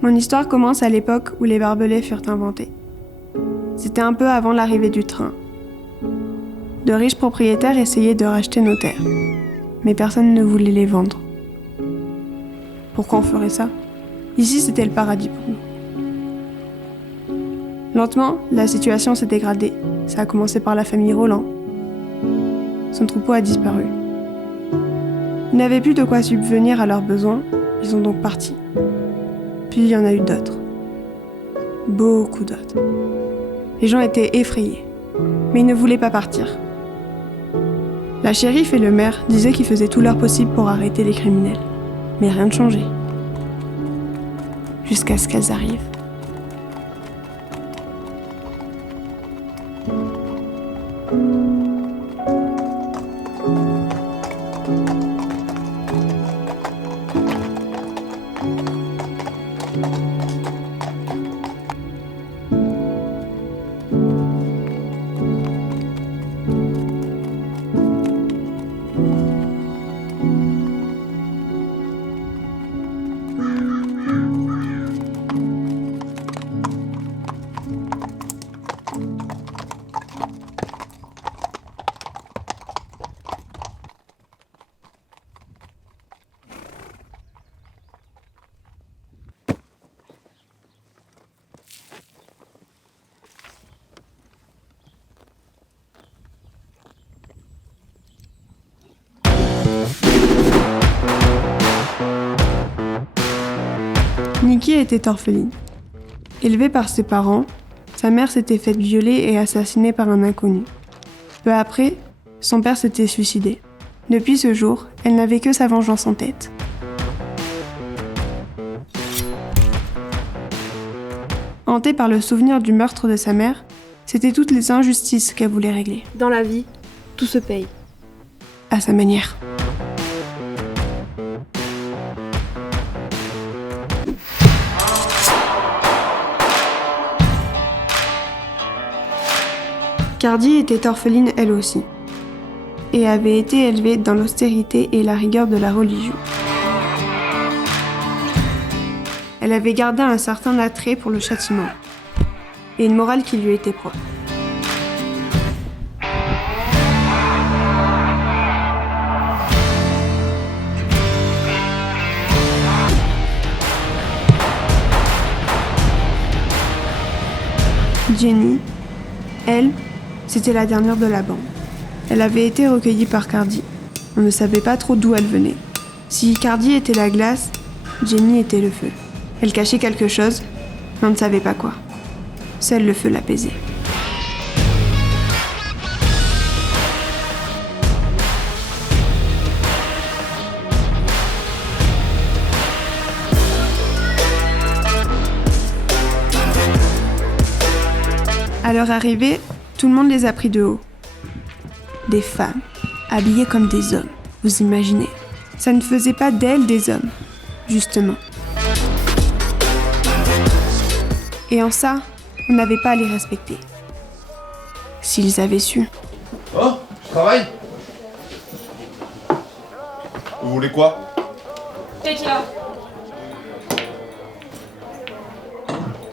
Mon histoire commence à l'époque où les barbelés furent inventés. C'était un peu avant l'arrivée du train. De riches propriétaires essayaient de racheter nos terres, mais personne ne voulait les vendre. Pourquoi on ferait ça? Ici, c'était le paradis pour nous. Lentement, la situation s'est dégradée. Ça a commencé par la famille Roland. Son troupeau a disparu. Ils n'avaient plus de quoi subvenir à leurs besoins, ils sont donc partis. Puis il y en a eu d'autres. Beaucoup d'autres. Les gens étaient effrayés, mais ils ne voulaient pas partir. La shérif et le maire disaient qu'ils faisaient tout leur possible pour arrêter les criminels. Mais rien ne changeait. Jusqu'à ce qu'elles arrivent. Nikki était orpheline. Élevée par ses parents, sa mère s'était faite violer et assassiner par un inconnu. Peu après, son père s'était suicidé. Depuis ce jour, elle n'avait que sa vengeance en tête. Hantée par le souvenir du meurtre de sa mère, c'était toutes les injustices qu'elle voulait régler. Dans la vie, tout se paye. À sa manière. Cardi était orpheline elle aussi, et avait été élevée dans l'austérité et la rigueur de la religion. Elle avait gardé un certain attrait pour le châtiment, et une morale qui lui était propre. Jenny, elle, c'était la dernière de la bande. Elle avait été recueillie par Cardi. On ne savait pas trop d'où elle venait. Si Cardi était la glace, Jenny était le feu. Elle cachait quelque chose, mais on ne savait pas quoi. Seul le feu l'apaisait. À leur arrivée, tout le monde les a pris de haut. Des femmes, habillées comme des hommes, vous imaginez. Ça ne faisait pas d'elles des hommes, justement. Et en ça, on n'avait pas à les respecter. S'ils avaient su. Oh, je travaille. Vous voulez quoi? Tequila.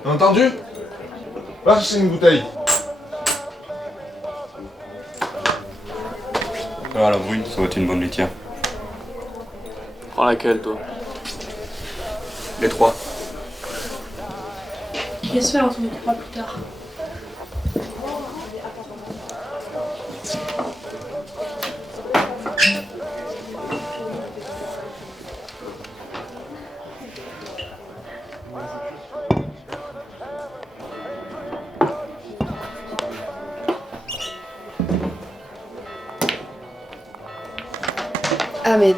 T'as entendu? Va chercher une bouteille. Ah, la brune, ça va être une bonne laitière. Prends laquelle, toi? Les trois. Laisse faire, on s'en occupera plus tard. Amen.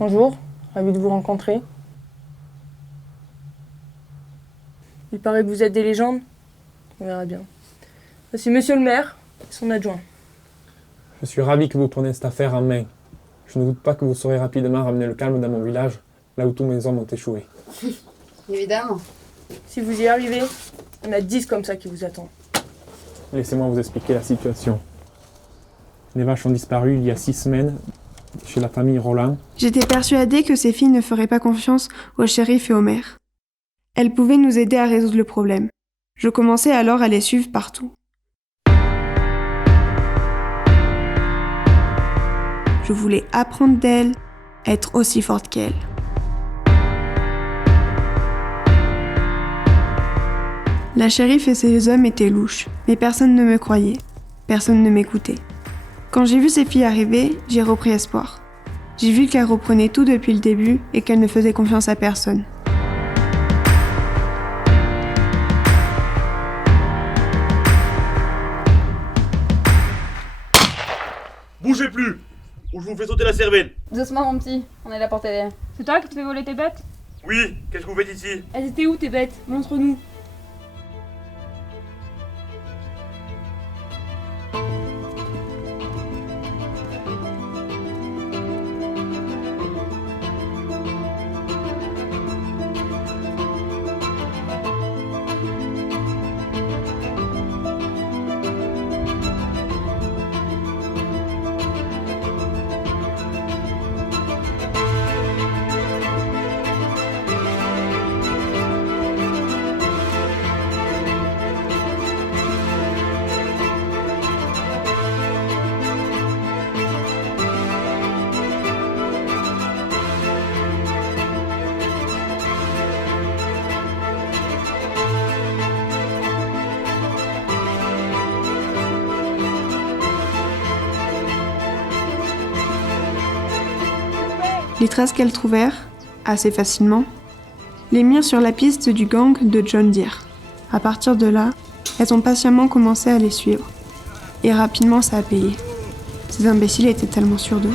Bonjour, ravi de vous rencontrer. Il paraît que vous êtes des légendes. On verra bien. Voici monsieur le maire et son adjoint. Je suis ravi que vous preniez cette affaire en main. Je ne doute pas que vous saurez rapidement ramener le calme dans mon village, là où tous mes hommes ont échoué. Évidemment. Si vous y arrivez, on a 10 comme ça qui vous attendent. Laissez-moi vous expliquer la situation. Les vaches ont disparu il y a 6 semaines chez la famille Roland. J'étais persuadée que ces filles ne feraient pas confiance au shérif et au maire. Elles pouvaient nous aider à résoudre le problème. Je commençais alors à les suivre partout. Je voulais apprendre d'elles, être aussi forte qu'elles. La shérif et ses hommes étaient louches, mais personne ne me croyait, personne ne m'écoutait. Quand j'ai vu ces filles arriver, j'ai repris espoir. J'ai vu qu'elles reprenaient tout depuis le début et qu'elles ne faisaient confiance à personne. Bougez plus, ou je vous fais sauter la cervelle. Doucement, mon petit, on est là pour t'aider. C'est toi qui te fais voler tes bêtes? Oui, qu'est-ce que vous faites ici? Elles étaient où tes bêtes? Montre-nous. Les traces qu'elles trouvèrent, assez facilement, les mirent sur la piste du gang de John Deere. À partir de là, elles ont patiemment commencé à les suivre. Et rapidement, ça a payé. Ces imbéciles étaient tellement sûrs d'eux.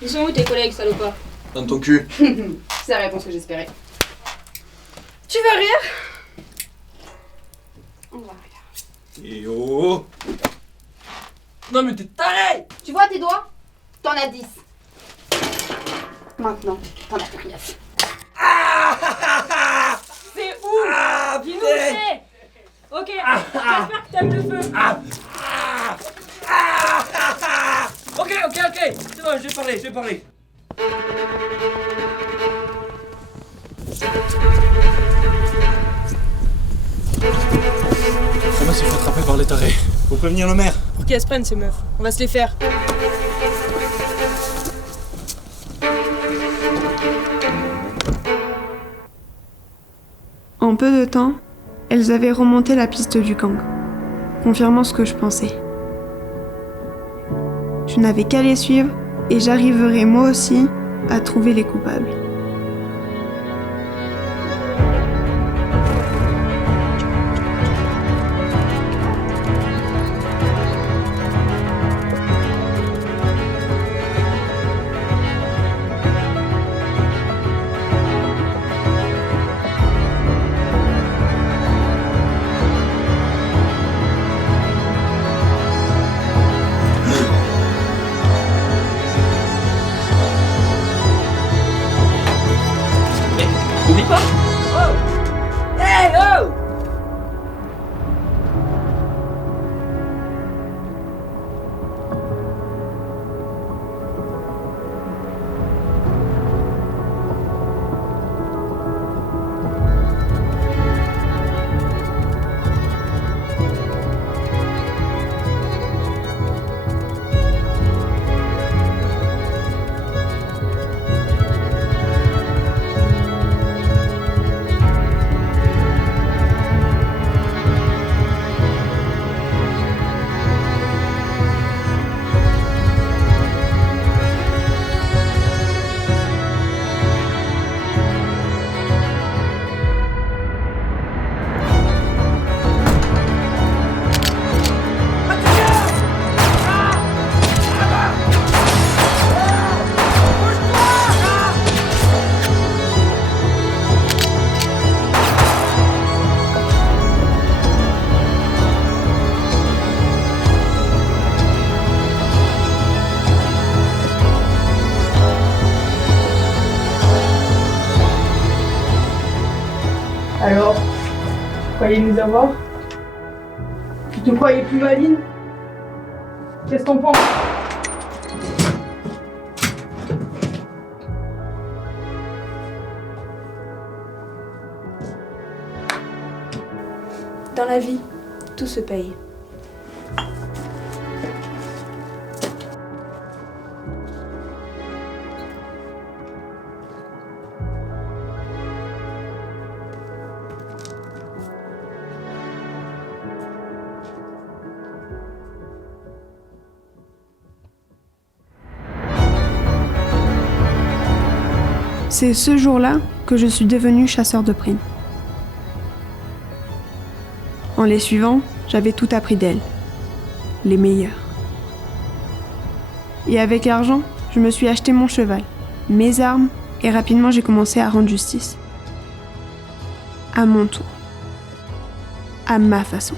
Ils sont où tes collègues, salopard? Dans ton cul. C'est la réponse que j'espérais. Tu veux rire? On va rire. Et oh. Non mais t'es taré. Tu vois tes doigts? T'en as 10. Maintenant, t'en as plus rien. C'est où? Dis-nous où c'est! Ok, j'espère que t'aimes le feu. Ok. C'est bon, je vais parler. On va se faire attraper par les tarés. Faut prévenir le maire. Pour qu'elles se prennent ces meufs, on va se les faire. En peu de temps, elles avaient remonté la piste du gang, confirmant ce que je pensais. Je n'avais qu'à les suivre et j'arriverai moi aussi à trouver les coupables. Fallait nous avoir. Tu te croyais plus maligne? Qu'est-ce qu'on pense? Dans la vie, tout se paye. C'est ce jour-là que je suis devenu chasseur de primes. En les suivant, j'avais tout appris d'elles, les meilleures. Et avec l'argent, je me suis acheté mon cheval, mes armes, et rapidement j'ai commencé à rendre justice. À mon tour. À ma façon.